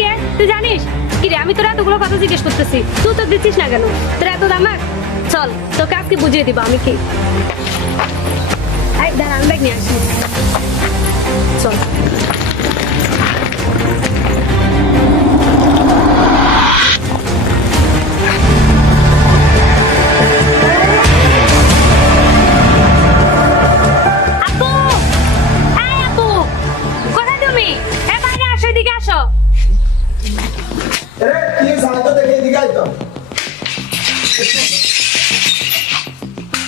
কে তুই জানিস কি রে? আমি তোর এতগুলো কথা জিজ্ঞেস করতেছি, তুই তো দিচ্ছিস না কেন? তোর এত দামাক, চল তোকে আজকে বুঝিয়ে দিব আমি কি। এই দাঁড়া, আমি ব্যাগ নিয়ে আসি, চল। আপু, এই আপু, কোথায় তুমি? এ বাইরে আসো, এদিকে আসো। কি জানতো দেখে এদিকে আইতো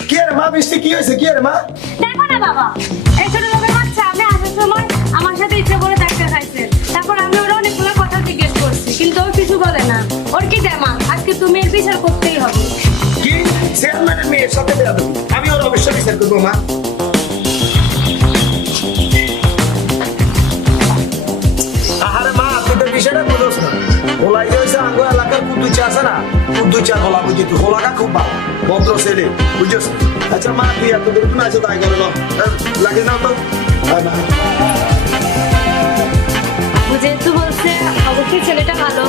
কি রে মা বৃষ্টি কি হয়েছে কি রে মা দেখো না বাবা, এই ছোট লোকের বাচ্চা আমি আসার সময় আমার সাথে ইচ্ছে করে চাকরি খাইছে। তারপর আমি ওর অনেকগুলো কথা জিজ্ঞেস করছি, কিন্তু ও কিছু বলে না। ওর কি জামা, আজকে তুমি এর বিচার করতেই হবে। কি চেয়ারম্যানের মেয়ের সাথে বেয়াদবি আমি ওর অবশ্যই বিচার করবো মা আহারে মা তুই তো বিষয়টা বুঝোস না ওলাই যে হয়েছে আঙ্গো এলাকার কুদ্দুচা আছে না কুদ্দুচা হোলা বুঝি তুই হোলাটা খুব ভালো ভদ্র ছেলে বুঝছিস আচ্ছা মা তুই এত দূর আছে তাই করে লাগে না তো আপু যেহেতু বলছে অবশ্যই ছেলেটা ভালো,